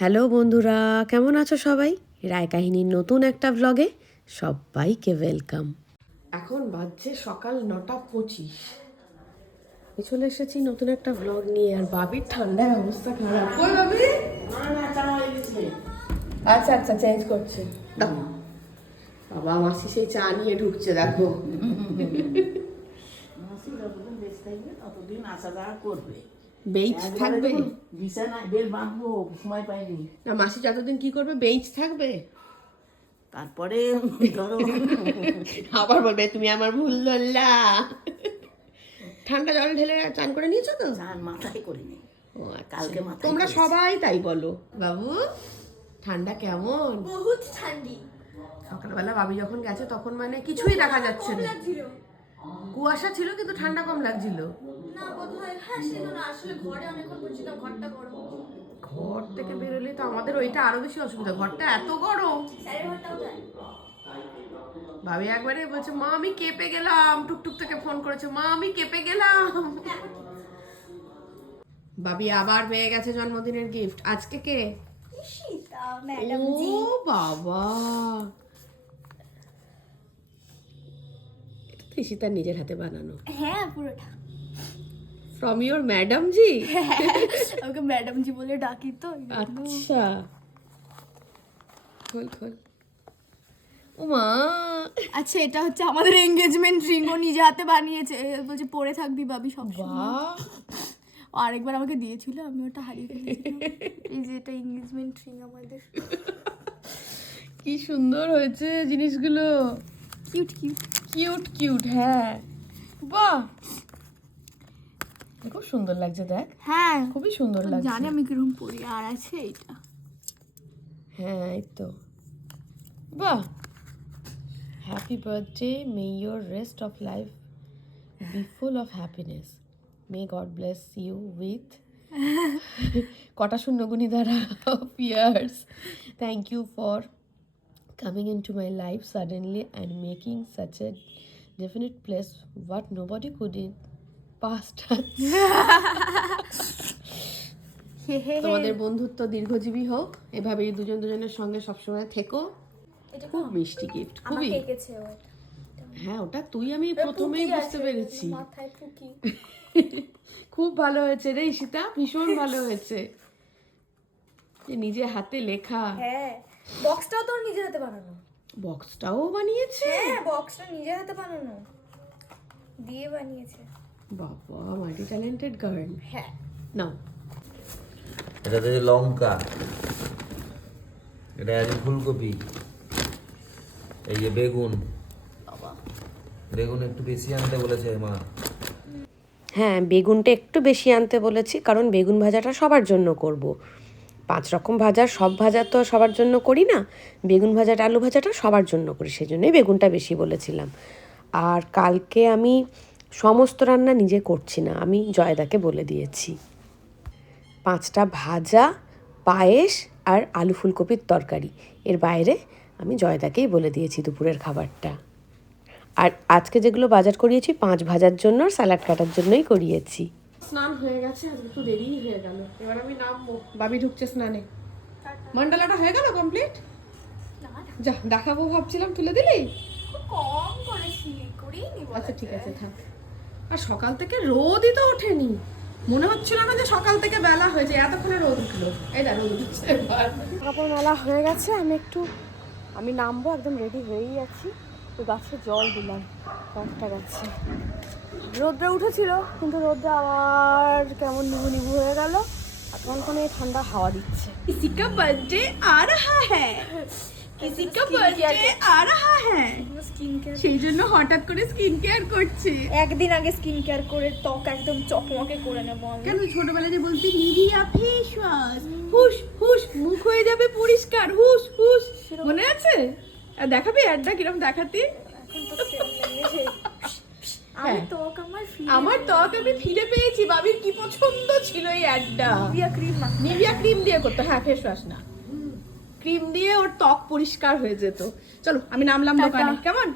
Hello বন্ধুরা, কেমন আছো সবাই? রায় কাহিনীর নতুন একটা ব্লগে সবাইকে ওয়েলকাম। এখন বাজছে সকাল 9:25। চলে এসেছি নতুন একটা ব্লগ নিয়ে। আর বাবির ঠান্ডায় অবস্থা খারাপ। কই বাবি? আচ্ছা আচ্ছা, চেঞ্জ করছে। দেখো বাবা, মাসি সেই চা নিয়ে ঢুকছে, দেখো। মাসি যতদিন বেঁচে থাকবে ততদিন আসা যাওয়া করবে। বেঞ্চ থাকবে? বিছানায় বের বাঁধবো, সময় পাইনি। না, মাসি যতদিন কি করবে? বেঞ্চ থাকবে। তারপরে ধরো আবার বলবে তুমি আমার ভুল ধরলা। ঠান্ডা জল ঢেলে চান করে নিয়েছো তো? চান মাথায় করিনি, ও আচ্ছা। কালকে মাথায় তোমরা করেছি। সবাই তাই বলো। বাবু ঠান্ডা কেমন? বহুত ঠান্ডি। সকালবেলা বাবি যখন গেছে তখন মানে কিছুই দেখা যাচ্ছে না, কুয়াশা ছিল কিন্তু ঠান্ডা কম লাগছিল। না বোধহয়, হ্যাঁ সেজন্য আসলে ঘরে অনেকক্ষণ বলছিলাম, ঘরটা গরম। ঘর থেকে বেরোলে তো আমাদের ওইটা আরো বেশি অসুবিধা, ঘরটা এত গরম। স্যারের ঘরটাও যায়। ভাবি একবারে বলছে মা আমি কেঁপে গেলাম, টুকটুক থেকে ফোন করেছে মা আমি কেঁপে গেলাম। বাবি আবার পেয়ে গেছে জন্মদিনের গিফট। আজকে কে? ঈশিতা ম্যাডাম জি। ও বাবা, এটা তো ঈশিতার নিজের হাতে বানানো। হ্যাঁ পুরোটা। From your madam ji? Okay madam ji বলে ডাকি তো। আচ্ছা, খোল খোল। ওমা, আচ্ছা, এটা হচ্ছে আমাদের এনগেজমেন্ট রিং, ও নিজে হাতে বানিয়েছে। বলছে পরে থাকবি বাবি সব। বাহ, আরেকবার আমাকে দিয়েছিল, আমি ওটা হারিয়ে ফেলেছিলাম। এই যে এটা এনগেজমেন্ট রিং আমাদের। কি সুন্দর হয়েছে জিনিসগুলো। কিউট কিউট কিউট কিউট, হ্যাঁ। বাহ, খুব সুন্দর লাগছে, দেখ। হ্যাঁ খুবই সুন্দর লাগছে। জানি আমি কিরকম পরি। আর আছে এটা। হ্যাঁ, এই তো। বাহ, happy birthday, may your rest of life be full of happiness, may God bless you with কটা শূন্যগুণী দ্বারা of years, thank you for coming into my life suddenly and making such a definite place what nobody could in past. তোমাদের বন্ধুত্ব দীর্ঘজীবী হোক, এভাবেই দুজন দুজনের সঙ্গে সবসময় থেকো। খুব মিষ্টি গিফট, খুবই। হ্যাঁ, ওটা তুই আমি প্রথমেই বুঝতে পেরেছি। মাথায় ফুকি। খুব ভালো হয়েছে রে ঈশিতা, ভীষণ ভালো হয়েছে। যে নিজে হাতে লেখা। হ্যাঁ, বক্সটাও তোর নিজের হাতে বানানো। বক্সটাও বানিয়েছে? হ্যাঁ, বক্সটা নিজের হাতে বানানো দিয়ে বানিয়েছে। বাবা, মাল্টি ট্যালেন্টেড গার্ল। হ্যাঁ, নাও। এটা হচ্ছে লঙ্কা, এটা আছে ফুলকপি, এই যে বেগুন। বেগুন একটু বেশি আনতে বলেছে মা। হ্যাঁ, বেগুনটা একটু বেশি আনতে বলেছি, কারণ বেগুন ভাজাটা সবার জন্য করব। 5 রকম ভাজা, সব ভাজা তো সবার জন্য করি না। বেগুন ভাজাটা, আলু ভাজাটা সবার জন্য করি, সেই জন্যই বেগুনটা বেশি বলেছিলাম। আর কালকে আমি সমস্ত রান্না নিজে করছি না, আমি জয়দাকে বলে দিয়েছি। 5টা ভাজা, পায়েস আর আলু ফুলকপির তরকারি, এর বাইরে আমি জয়দাকেই বলে দিয়েছি দুপুরের খাবারটা। আর আজকে যেগুলো বাজার করিয়েছি 5 ভাজার জন্য আর স্যালাড কাটার জন্যই করিয়েছি। স্নান হয়ে গেছে, আজকে একটু দেরিই হয়ে গেল। এবার আমি নামবো, বাবি ঢুকছে স্নানে। মন্ডলাটা হয়ে গেল কমপ্লিট? যা, দেখাবো ভাবছিলাম, তুলে দিলি? খুব কম করেছি, করেই নি। আচ্ছা ঠিক আছে, থাক। আর সকাল থেকে রোদই তো ওঠেনি, মনে হচ্ছিল না যে সকাল থেকে বেলা হয়েছে, এতক্ষণে রোদ উঠলো। এই দা রোদ উঠছে। এবার কাপড় মেলা হয়ে গেছে, আমি নামবো, একদম রেডি হয়েই আছি। তো গাছে জল দিলাম, কয়েকটা গাছে। রোদটা উঠেছিল, কিন্তু রোদটা আবার কেমন নিভু নিভু হয়ে গেল। এখন ঠান্ডা হাওয়া দিচ্ছে। किसी का बर्थडे आ रहा है, किसी का बर्थडे आ रहा है, স্কিন কেয়ার, সেই জন্য হঠাৎ করে স্কিন কেয়ার করছে। একদিন আগে স্কিন কেয়ার করে ত্বক একদম চকমকে করে নেবো আমি। কেন ছোটবেলায় যে বলতি নিভিয়া ফেস ওয়াশ, হুশ হুশ মুখ হয়ে যাবে পরিষ্কার, হুশ হুশ, মনে আছে? আর দেখাবি অ্যাডটা কিরকম দেখাতি? এখন তো same লেগেছে। আমি ত্বক আমার ত্বক আমি ফিরে পেয়েছি। বাবির কি পছন্দ ছিল এই অ্যাডটা। নিভিয়া ক্রিম দিয়ে করতো, হ্যাঁ ফেস ওয়াশ না, ক্রিম দিয়ে ওর ত্বক পরিষ্কার হয়ে যেত। চলো আমি নামলাম দোকানে, কেমন?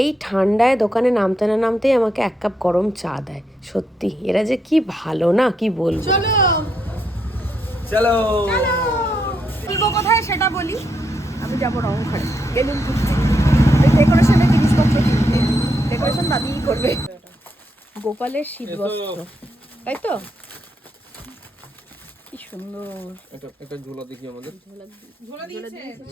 এই ঠান্ডায় দোকানে নামতে না নামতেই আমাকে 1 কাপ গরম চা দেয়। সত্যি এরা যে কি ভালো না, কি বলবো। চলো চলো কিনবো কোথায় সেটা বলি। আমি যাবো রংঘরে বেলুন কিনতে, ডেকোরেশনের জিনিসপত্র কিনতে। ডেকোরেশন বাদিই করবে। গোপালের শীতবস্ত্র, তাই তো? কি সুন্দর। এটা ঝোলা দেখি আমাদের।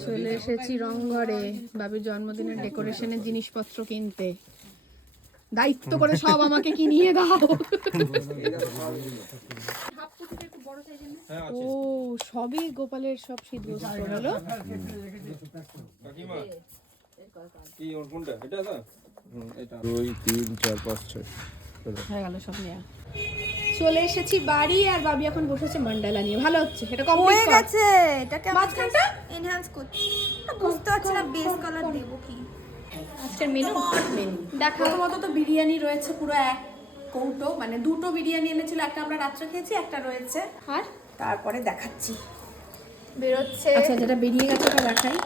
চলে এসেছি রংঘরে বাবির জন্মদিনের ডেকোরেশনের জিনিসপত্র কিনতে। দায়িত্ব করে সব আমাকে কিনিয়ে দাও। ও সবই গোপালের সব শীতবস্ত্র হলো। কি ওর কোনটা এটা দা এটা 2 3 4 5 6 হয়ে গেল সব নেয়া। চলে এসেছি বাড়ি আর বাবি এখন বসেছে মান্ডালা নিয়ে। ভালো হচ্ছে, এটা কমপ্লিট হয়ে কর। গেছে, এটাকে মাঝখানটা এনহ্যান্স করছি। বুঝতে পারছি না বেস কালার দেবো কি। আজকের মেনু দেখা। প্রথমত তো বিরিয়ানি রয়েছে পুরো এক কৌটো, মানে দুটো বিরিয়ানি এনেছিল, একটা আমরা রাত্রে খেয়েছি, একটা রয়েছে। আর তারপরে দেখাচ্ছি বেরোচ্ছে। আচ্ছা যেটা বেরিয়ে গেছে ওটা দেখাই।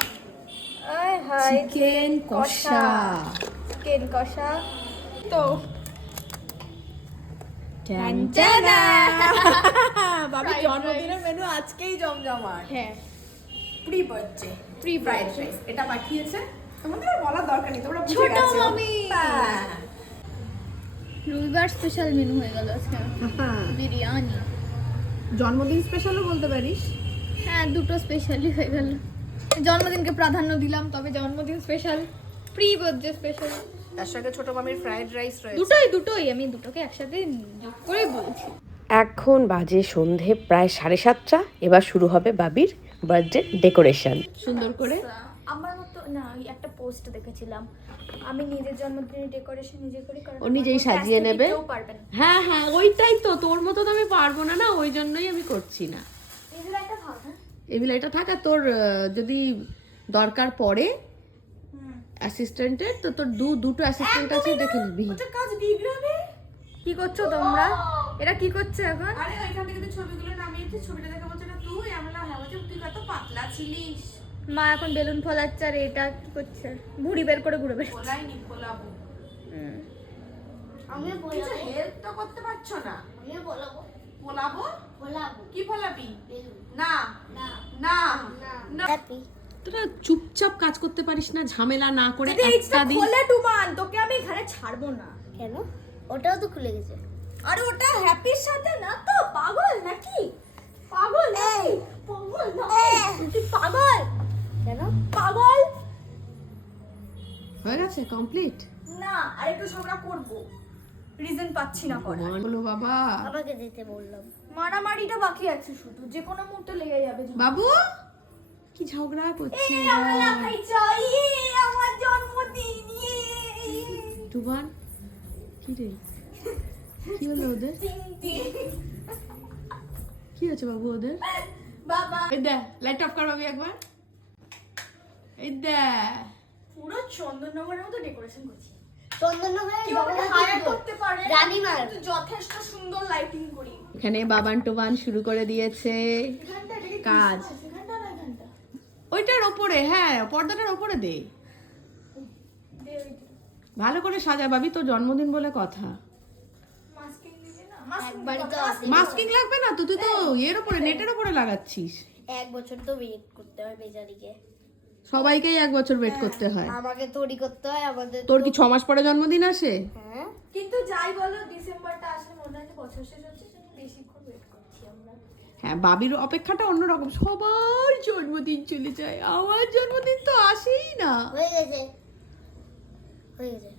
আয় হায়, চিকেন কষা। চিকেন কষা। তো বাবি জন্মদিনের মেনু আজকেই জমজমাট। হ্যাঁ, pre birthday pre fried rice এটা পাঠিয়েছে। তোমাদের আর বলার দরকার নেই, তোমরা বুঝে ছোট গেছো। মামি। হ্যাঁ। রবিবার স্পেশাল মেনু হয়ে গেল আজকে। বিরিয়ানি। জন্মদিন স্পেশালও বলতে পারিস। হ্যাঁ, দুটো স্পেশালই হয়ে গেল। জন্মদিনকে প্রাধান্য দিলাম, তবে জন্মদিন স্পেশাল, প্রি বার্থডে স্পেশাল। তার সঙ্গে ছোট মামির ফ্রাইড রাইস রয়েছে। দুটোই আমি দুটোকে একসাথে যোগ করে বলছি। এখন বাজে সন্ধে প্রায় 7:30। এবার শুরু হবে বাবির বার্থডে ডেকোরেশন। সুন্দর করে আমার মতো না, ওই একটা পোস্ট দেখেছিলাম, আমি নিজের জন্মদিনের ডেকোরেশন নিজে করি, কারণ ও নিজেই সাজিয়ে নেবে। কেউ পারবে না। হ্যাঁ হ্যাঁ, ওইটাই তো, তোর মতো তো আমি পারবো না, না ওই জন্যই আমি করছি না। এগুলো একটা ভাব। এগুলো এটা থাকা তোর যদি দরকার পড়ে অ্যাসিস্ট্যান্টের, তো তোর দুটো অ্যাসিস্ট্যান্ট আছে, দেখে নিবি। কাজ বিগড়াবে। কি করছো তোমরা? এটা কি করছো এখন? আরে ওইখান থেকে তো ছবিগুলো নামিয়েছি, ছবিটা দেখে বলছে না তুই, আমরা হ্যাঁ বলছি তুই কত পাতলা ছিলিস। মা এখন বেলুন ফোলাচ্ছে আর এটা কি করছে? ভুড়ি বের করে ঘুরে বের। খোলাইনি, খোলাবো। আমিও কিছু হেল্প তো করতে পারছো না। ফোলাবো? কি ফোলাবি? না না না না। হ্যাপি। তোরা চুপচাপ কাজ করতে পারিস না, ঝামেলা না করে দিদি একটা দিন। খোলে টুমান, তোকে আমি এখানে ছাড়বো না। কেন? ওটাও তো খুলে গেছে। আর ওটা হ্যাপির সাথে না তো, পাগল নাকি? পাগল নাকি? পাগল নাকি? তুই পাগল? কেন? পাগল হয়ে গেছে কমপ্লিট। না, আর একটু ঝগড়া করবো, রিজন পাচ্ছি না করার। বলো বাবা। আমাকে দিতে বললাম। মারামারিটা বাকি আছে শুধু, যে কোনো মুহূর্তে লেগে যাবে। বাবু কি ঝগড়া করছে? আমরা লাফাই চাই, আমার জন্মদিন। টুবান কি রে, কি হলো ওদের? কি হচ্ছে বাবু ওদের? বাবা এই দে, লাইট অফ কর বাবু একবার। এই দে, পুরো চন্দননগরের মতো ডেকোরেশন করছি। চন্দননগরে কিভাবে হায়ার করতে পারে রানীমার। কিন্তু যথেষ্ট সুন্দর লাইটিং করি। এখানে বাবান টুবান শুরু করে দিয়েছে এখানটা এটাকে কাজ। এখানটা না এখানটা ওইটার ওপরে, হ্যাঁ পর্দাটার ওপরে দে, দে ওইটা। ভালো করে সাজা বাবি, তোর জন্মদিন বলে কথা। মাস্কিং দিবি না? মাস্কিং একবারই তো আসে। মাস্কিং লাগবে না তো, তুই তো এর উপরে নেটের উপরে লাগাচ্ছিস। 1 বছর তো ওয়েট করতে হয় বেচারিকে। সবাইকেই 1 বছর ওয়েট করতে হয়। আমাকে তৈরি করতে হয়, আমাদের তোর কি 6 মাস পরে জন্মদিন আসে? হ্যাঁ। কিন্তু যাই বলো, ডিসেম্বরটা আসলে মনে হয় যে বছর শেষ হচ্ছে, সেটা বেশিক্ষণ ওয়েট করছি আমরা। হ্যাঁ, বাবির অপেক্ষাটা অন্যরকম, সবার জন্মদিন চলে যায়, আমার জন্মদিন তো আসেই না। হয়ে গেছে। হয়ে গেছে।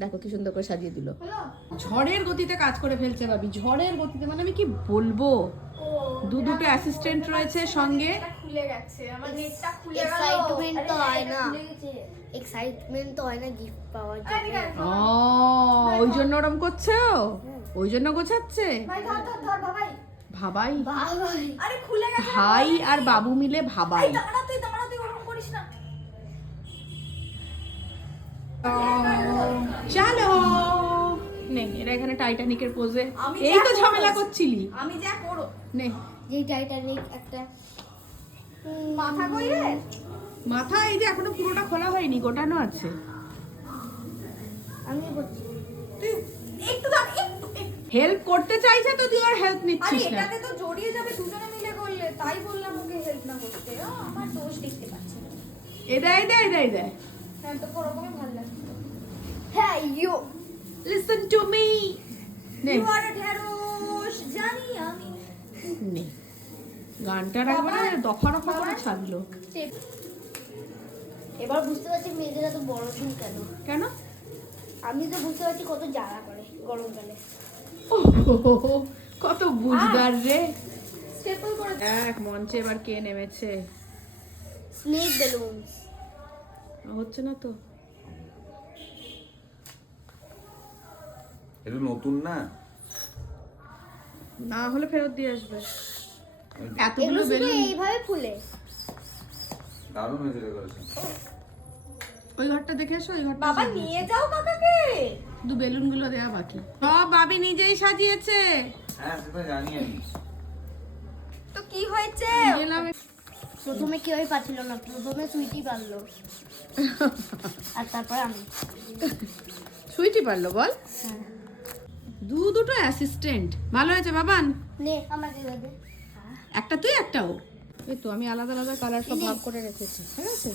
দেখো কি সুন্দর করে সাজিয়ে দিল। হলো? ঝড়ের গতিতে কাজ করে ফেলছে বাবি, ঝড়ের গতিতে, মানে আমি কি বলবো। ও দুটো অ্যাসিস্ট্যান্ট রয়েছে সঙ্গে। এটা খুলে গেছে, আমার নেটটা খুলে গেল। এক্সাইটমেন্ট তো আরে হয় এটা না। খুলে গেছে। এক্সাইটমেন্ট তো হয় না গিফট পাওয়ার আরে জন্য। ও ওই জন্য ওরম করছে, ওই জন্য গোছাচ্ছে। ভাই ধর ধর ধর ভাই। ভাবাই, বাবাই। আরে খুলে গেছে। ভাই আর বাবু মিলে ভাবাই। এই দাঁড়া তুই ওরকম করিস না। চলো নে, এরা এখানে টাইটানিকের পোজে। আমি এই তো যা ঝামেলা করবো। করছিলি। আমি যা করো। নে, যেই টাইটানিক একটা মাথা কই রে? মাথা এই যে এখনো পুরোটা খোলা হয়নি, গোটানো আছে। আমি করছি। তুই একটু দাঁড়া, একটু। হেল্প করতে চাইছে তো তুই আর হেল্প আরে নিচ্ছিস না। এটাতে তো জড়িয়ে যাবে, দুজনে মিলে করলে তাই বললাম ওকে হেল্প না করতে। আমার দোষ দেখতে পাচ্ছি না। এ দেয় দেয় দেয় দেয় হ্যাঁ তো ওরকমই ভালো লাগতো। হ্যাঁ ইউ লিসেন টু মি নে ইউ আর ঢেড়স জানি আমি। নে গানটা রাখবে না দফা রফা করে ছাড়লো। এবার বুঝতে পারছি মেয়েদের এত বড় চুল কেন। কেন? আমি তো বুঝতে পারছি কত জ্বালা করে গরমকালে। ওহো, কত বুঝদার রে। স্টেপল করে এক মঞ্চে এবার কে নেমেছে? Snake balloons. হচ্ছে না তো। এটা নতুন না? না হলে ফেরত দিয়ে আসবে। এতগুলো এগুলো শুধু বেলুন এইভাবে ফুলে। দারুণ হয়েছে ডেকোরেশন। ওই ঘরটা দেখে এসো, ওই ঘরটা বাবা নিয়ে যাও কাকাকে। শুধু বেলুনগুলো দেওয়া বাকি। সব বাবি নিজেই সাজিয়েছে। হ্যাঁ সেটা জানি আমি। তো কি হয়েছে? গেলাম প্রথমে কেউই পাচ্ছিল না, প্রথমে সুইটি পারলো আর তারপর আমি। সুইটি পারলো বল। দুটো অ্যাসিস্ট্যান্ট। ভালো হয়েছে বাবান। নে আমাকে দে। একটা তুই একটা ও। এই তো আমি আলাদা আলাদা কালার সব ভাগ করে রেখেছি, ঠিক আছে?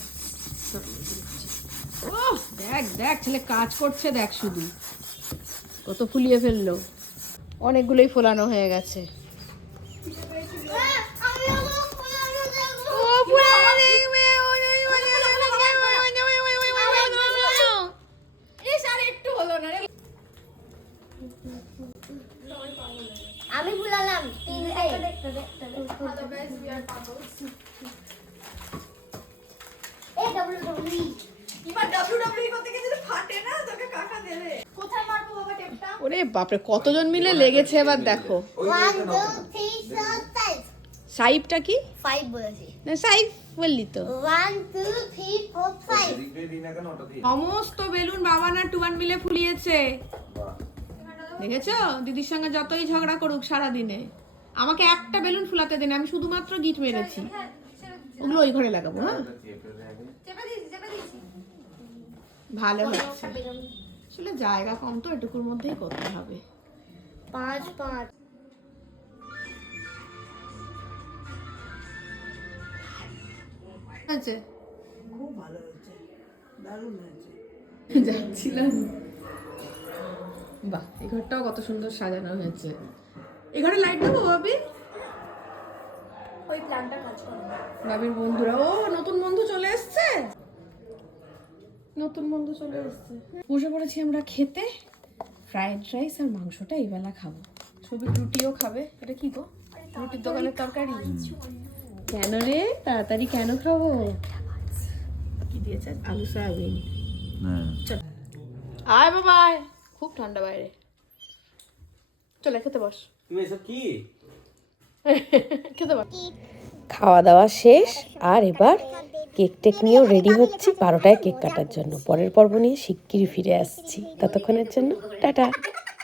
ও দেখ দেখ ছেলে কাজ করছে, দেখ শুধু কত ফুলিয়ে ফেললো। অনেকগুলোই ফোলানো হয়ে গেছে। ও ফোলানো দেখবে। একটু হলো না রে। আমি ভুলালাম তিনটে। এই WWE এবার WWE করতে গিয়ে যদি ফাটে না তোকে কাকা দেবে। কোথায় মারবো বাবা টেপটা? ওরে বাপরে কতজন মিলে লেগেছে এবার দেখো। 1 2 3 4 5 সাইপটা কি? 5 বলেছি। না সাইপ বললি তো। 1 2 3 4 5 এদিক দিয়ে দিই না কেন ওটা দিয়ে? সমস্ত বেলুন বাবা না টুবান মিলে ফুলিয়েছে। বাহ। দেখেছো দিদির সঙ্গে যতই ঝগড়া করুক সারা দিনে আমাকে একটা বেলুন ফুলাতে দেন, আমি শুধুমাত্র গিট মেরেছি। ওগুলো ওই ঘরে লাগাবো। হ্যাঁ চেপে দিয়েছি। ভালো হচ্ছে। আসলে জায়গা কম তো, এটুকুর মধ্যেই করতে হবে। 5 5 আছে খুব ভালো হয়েছে, দারুণ হয়েছে। যাচ্ছিলাম। বাহ এই ঘরটাও কত সুন্দর সাজানো হয়েছে। এই ঘরে লাইট দেবো ভাবি। ওই প্ল্যানটা কাজ করে না। বাবির বন্ধুরা, ও নতুন বন্ধু চলে এসছে। নতুন বন্ধু চলে এসছে। বসে পড়েছি আমরা খেতে। ফ্রাইড রাইস আর মাংসটা এই বেলা খাবো। সবই রুটিও খাবে। এটা কি গো? রুটির দোকানের তরকারি। কেন রে তাড়াতাড়ি কেন খাবো? কি দিয়েছে? আলু সয়াবিন। হ্যাঁ। চল আয় বাবা আয়। খুব ঠান্ডা বাইরে। চলে খেতে বস। তুমি এসব কি? খেতে বস। খাওয়া দাওয়া শেষ, আর এবার কেক টেক নিয়েও রেডি হচ্ছি 12টায় কেক কাটার জন্য। পরের পর্ব নিয়ে শিগগিরই ফিরে আসছি, ততক্ষণের জন্য টাটা।